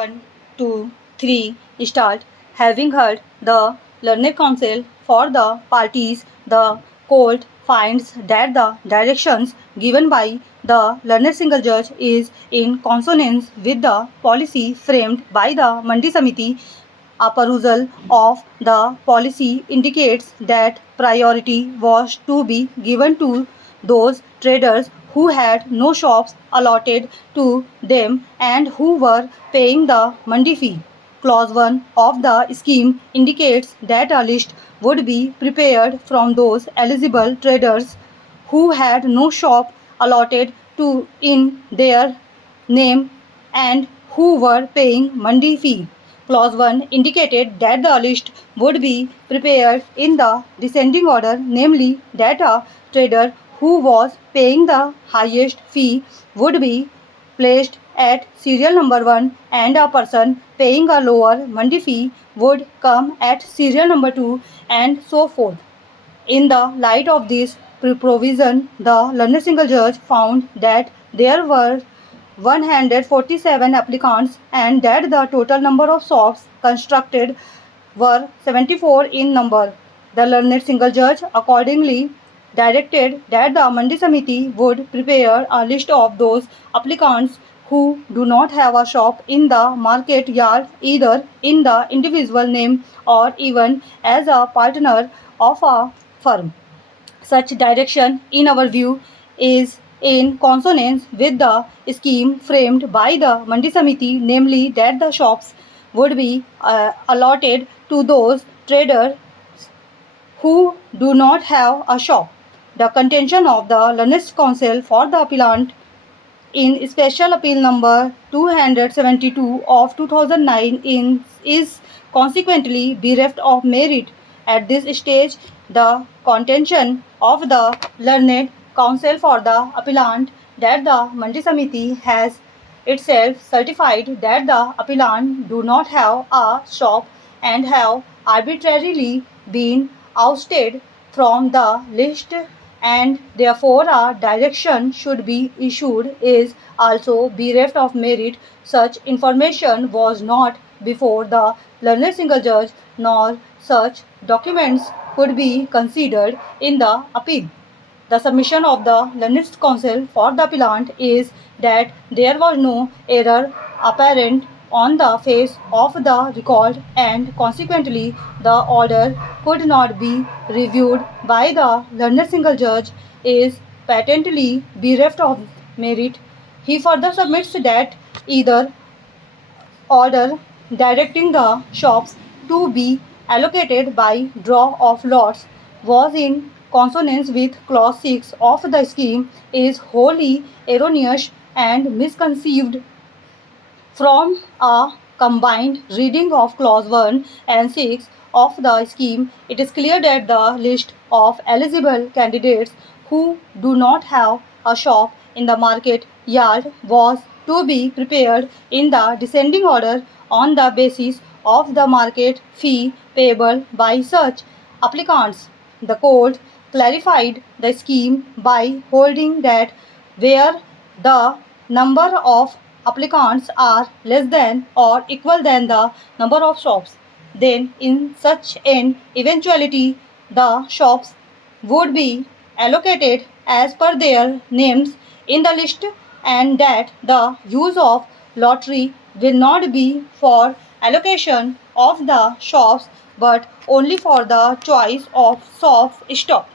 1, 2, 3, start. Having heard the learned counsel for the parties, the court finds that the directions given by the learned single judge is in consonance with the policy framed by the Mandi Samiti. A perusal of the policy indicates that priority was to be given to those traders who had no shops allotted to them and who were paying the mandi fee. Clause 1 of the scheme indicates that a list would be prepared from those eligible traders who had no shop allotted to in their name and who were paying mandi fee. Clause 1 indicated that the list would be prepared in the descending order, namely that a trader who was paying the highest fee would be placed at serial number 1 and a person paying a lower mandi fee would come at serial number 2 and so forth. In the light of this provision, the learned single judge found that there were 147 applicants and that the total number of shops constructed were 74 in number. The learned single judge accordingly directed that the Mandi Samiti would prepare a list of those applicants who do not have a shop in the market yard either in the individual name or even as a partner of a firm. Such direction, in our view, is in consonance with the scheme framed by the Mandi Samiti, namely that the shops would be allotted to those traders who do not have a shop. The contention of the learned counsel for the appellant in Special Appeal number 272 of 2009 is consequently bereft of merit. At this stage, the contention of the learned counsel for the appellant that the Mandi Samiti has itself certified that the appellant do not have a shop and have arbitrarily been ousted from the list and therefore a direction should be issued is also bereft of merit. Such information was not before the learned single judge nor such documents could be considered in the appeal. The submission of the learned counsel for the appellant is that there was no error apparent on the face of the record and consequently the order could not be reviewed by the learned single judge is patently bereft of merit. He further submits that either order directing the shops to be allocated by draw of lots was in consonance with clause 6 of the scheme is wholly erroneous and misconceived. From a combined reading of clause 1 and 6 of the scheme, it is clear that the list of eligible candidates who do not have a shop in the market yard was to be prepared in the descending order on the basis of the market fee payable by such applicants. The court clarified the scheme by holding that where the number of applicants are less than or equal than the number of shops, then in such an eventuality the shops would be allocated as per their names in the list and that the use of lottery will not be for allocation of the shops but only for the choice of shop stock.